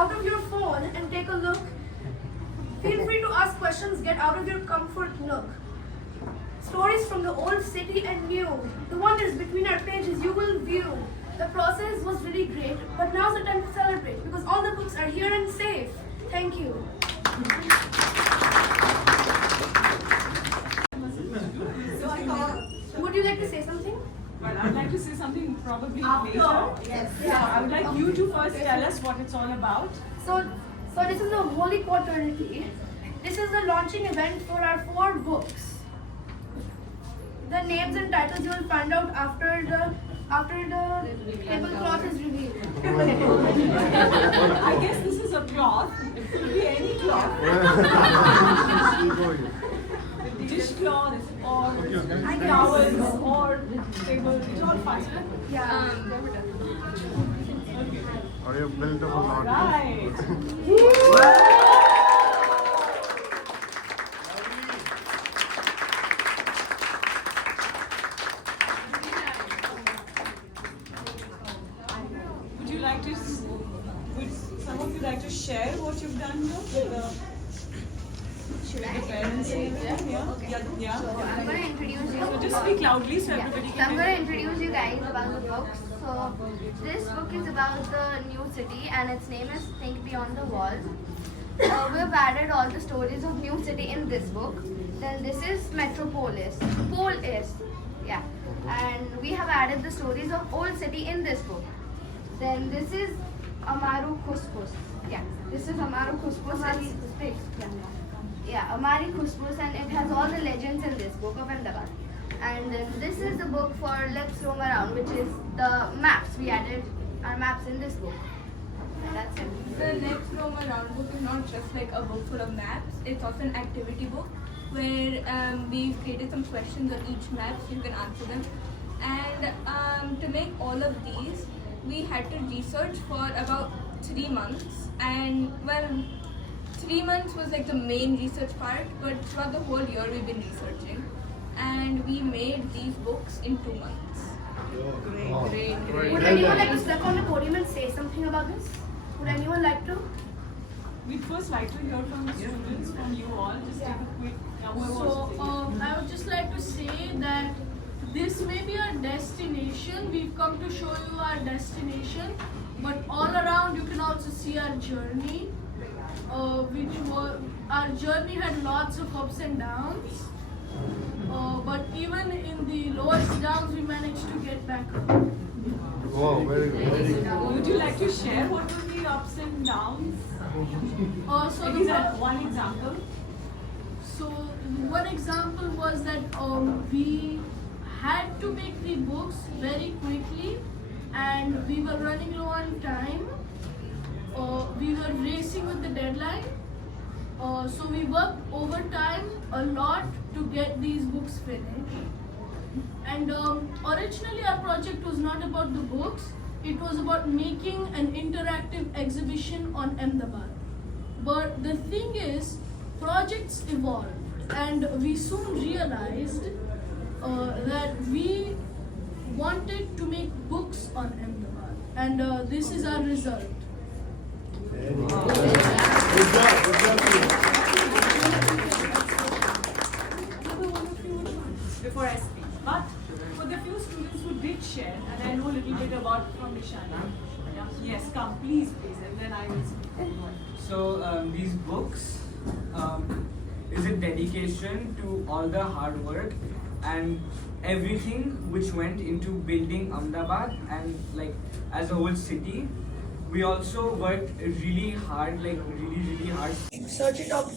out of your phone and take a look. Feel free to ask questions, get out of your comfort nook. Stories from the old city and new. The wonders between our pages you will view. The process was really great, but now's the time to celebrate because all the books are here and safe. Thank you. Would you like to say something? Well, I'd like to say something probably later. Yes. Yeah, I would like you to first tell us what it's all about. So this is the Holy Quaternity. This is the launching event for our 4 books. The names and titles you will find out after the tablecloth is revealed. I guess this is a cloth. It could be any cloth. Dishcloth or towels or tables. It's all fine. Yeah. Are you built up All or not? right. Would some of you like to share what you've done here with the parents and everything? Yeah. So I'm going to introduce you. So just speak loudly so everybody So I'm can going hear. to introduce you guys about the books. So this book is about the new city and its name is Think Beyond the Walls. We've added all the stories of new city in this book. Then this is Metropolis. Polis. Yeah. And we have added the stories of old city in this book. Then this is Amaru Kuskus. Yeah. This is Amaru Kuskus. Yeah, Amari Kuskus, and it has all the legends in this book of Ahmedabad. And then this is the book for Let's Roam Around, which is the maps. We added our maps in this book. And that's it. The Let's Roam Around book is not just like a book full of maps, it's also an activity book where we've created some questions on each map so you can answer them. And to make all of these, we had to research for about 3 months. And well, 3 months was like the main research part, but throughout the whole year we've been researching. And we made these books in 2 months. Great. Would anyone like to step on the podium and say something about this? Would anyone like to? We'd first like to hear from the students, from you all. Just take a quick. So I would just like to say that this may be our destination. We've come to show you our destination, but all around you can also see our journey, our journey had lots of ups and downs. But even in the lowest downs, we managed to get back up. Wow, very good. Very good. Would you like to share what were the ups and downs? So Maybe that one example. So one example was that we had to make the books very quickly, and we were running low on time. We were racing with the deadline. So we worked overtime a lot to get these books finished. And originally our project was not about the books, it was about making an interactive exhibition on Ahmedabad. But the thing is, projects evolved and we soon realized that we wanted to make books on Ahmedabad, and this is our result. Before I speak. But for the few students who did share, and I know a little bit about from Nishana. Yes, come, please, and then I will speak. So these books is a dedication to all the hard work and everything which went into building Ahmedabad and like as a whole city. We also worked really hard, like really hard. Search it up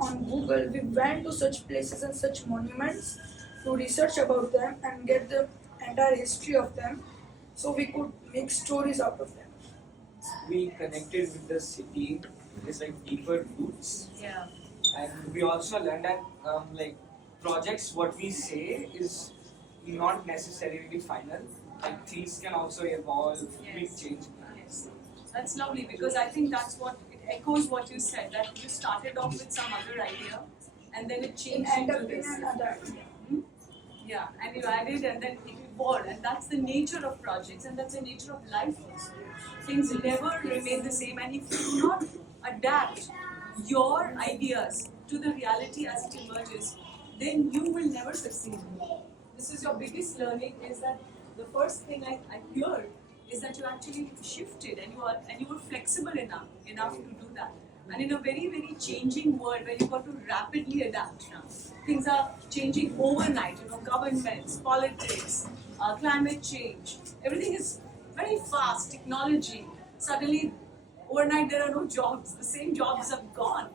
on Google. We went to such places and such monuments to research about them and get the entire history of them so we could make stories out of them. We connected with the city, it's like deeper roots. Yeah. And we also learned that like projects, what we say is not necessarily final. Like things can also evolve, big change. Yes. That's lovely because I think that's what it echoes what you said, that you started off with some other idea and then it changed End into up in this. another idea. Yeah, and you added and then it evolved, and that's the nature of projects, and that's the nature of life also. Things never remain the same, and if you do not adapt your ideas to the reality as it emerges, then you will never succeed. This is your biggest learning, is that the first thing I heard is that you actually shifted and you were flexible enough to do that. And in a very, very changing world where you've got to rapidly adapt now, things are changing overnight, governments, politics, climate change, everything is very fast, technology. Suddenly, overnight there are no jobs, the same jobs are gone.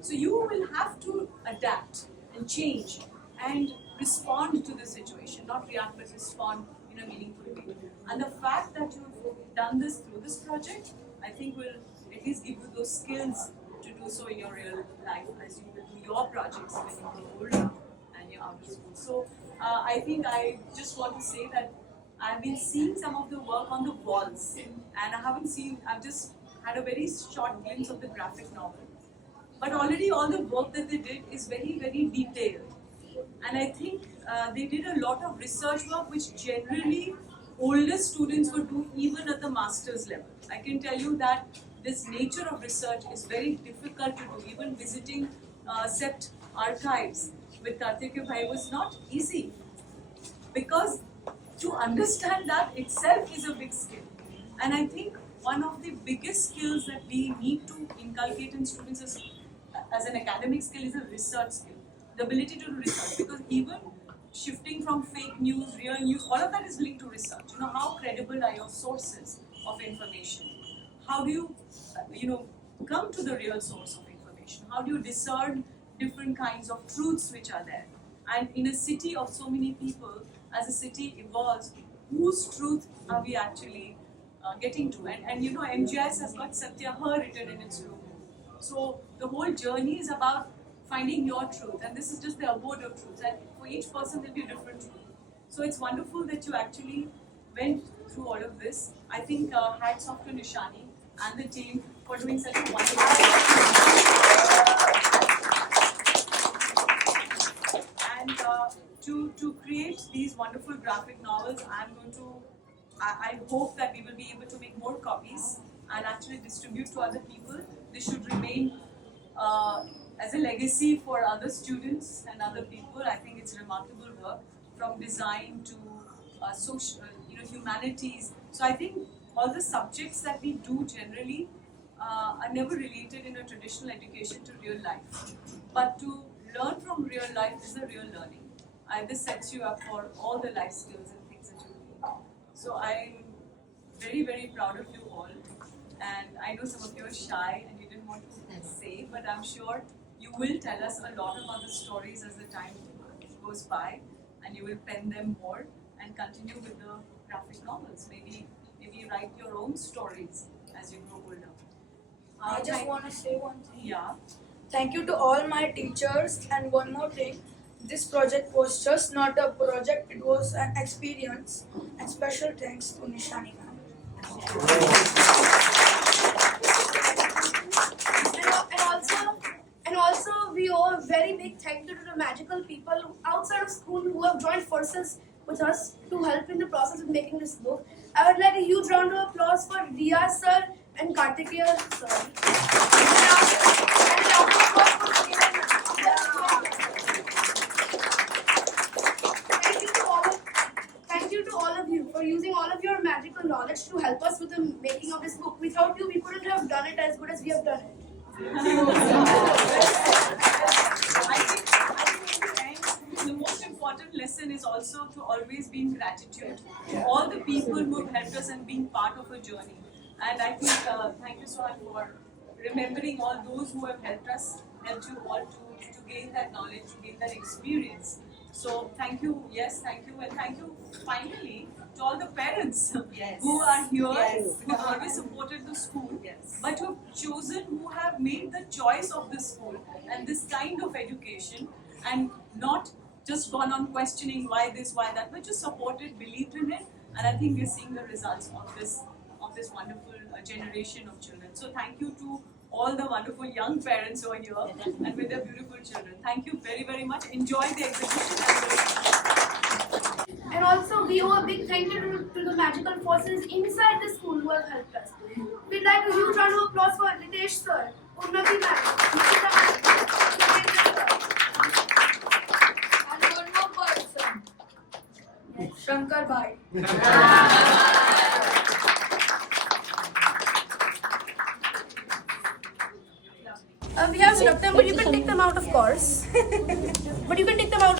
So you will have to adapt and change and respond to the situation, not react but respond in a meaningful way. And the fact that you've done this through this project, I think will at least give you those skills to do so in your real life as you will do your projects when you grow older and you're out of school. So I think I just want to say that I've been seeing some of the work on the walls, and I've just had a very short glimpse of the graphic novel. But already all the work that they did is very, very detailed. And I think they did a lot of research work which generally older students would do even at the master's level. I can tell you that this nature of research is very difficult to do. Even visiting CEPT archives with Karthikeya Bhai was not easy, because to understand that itself is a big skill. And I think one of the biggest skills that we need to inculcate in students as an academic skill is a research skill. The ability to do research, because even shifting from fake news, real news, all of that is linked to research. How credible are your sources of information? How do you, come to the real source of information? How do you discern different kinds of truths which are there? And in a city of so many people, as a city evolves, whose truth are we actually getting to? And MGIS has got Satya Her written in its logo. So the whole journey is about finding your truth, and this is just the abode of truth, and for each person there will be a different truth. So it's wonderful that you actually went through all of this. I think hats off to Nishani and the team for doing such a wonderful job. And to create these wonderful graphic novels, I hope that we will be able to make more copies and actually distribute to other people. This should remain as a legacy for other students and other people. I think it's remarkable work, from design to social, humanities. So I think all the subjects that we do generally are never related in a traditional education to real life. But to learn from real life is a real learning. This sets you up for all the life skills and things that you need. So I'm very, very proud of you all. And I know some of you are shy and you didn't want to say, but I'm sure you will tell us a lot of other stories as the time goes by, and you will pen them more and continue with the graphic novels. Maybe write your own stories as you grow older. I just want to say one thing. Yeah. Thank you to all my teachers, and one more thing. This project was just not a project, it was an experience, and special thanks to Nishani ma'am. And also, we owe a very big thank you to the magical people outside of school who have joined forces with us to help in the process of making this book. I would like a huge round of applause for Riya sir and Karthikeya sir. And a round of applause for Steven. Thank you to all of you for using all of your magical knowledge to help us with the making of this book. Without you, we couldn't have done it as good as we have done it. I think in the end, the most important lesson is also to always be in gratitude to all the people who have helped us and been part of a journey. And I think thank you so much for remembering all those who have helped you all to gain that knowledge, to gain that experience. So thank you, and thank you finally to all the parents who are here, who have always supported the school, but who have chosen, who have made the choice of this school and this kind of education, and not just gone on questioning why this, why that, but just supported, believed in it, and I think we're seeing the results of this wonderful generation of children. So thank you to all the wonderful young parents who are here and with their beautiful children. Thank you very, very much. Enjoy the exhibition. big thank you to the magical forces inside the school who have helped us. We'd like a huge round of applause for Nitesh sir, Unnati ma'am, Nikita ma'am, Surendra sir. And one more person. Shankar Bhai. We have stuff them, but you can take them out, of course. But you can take them out.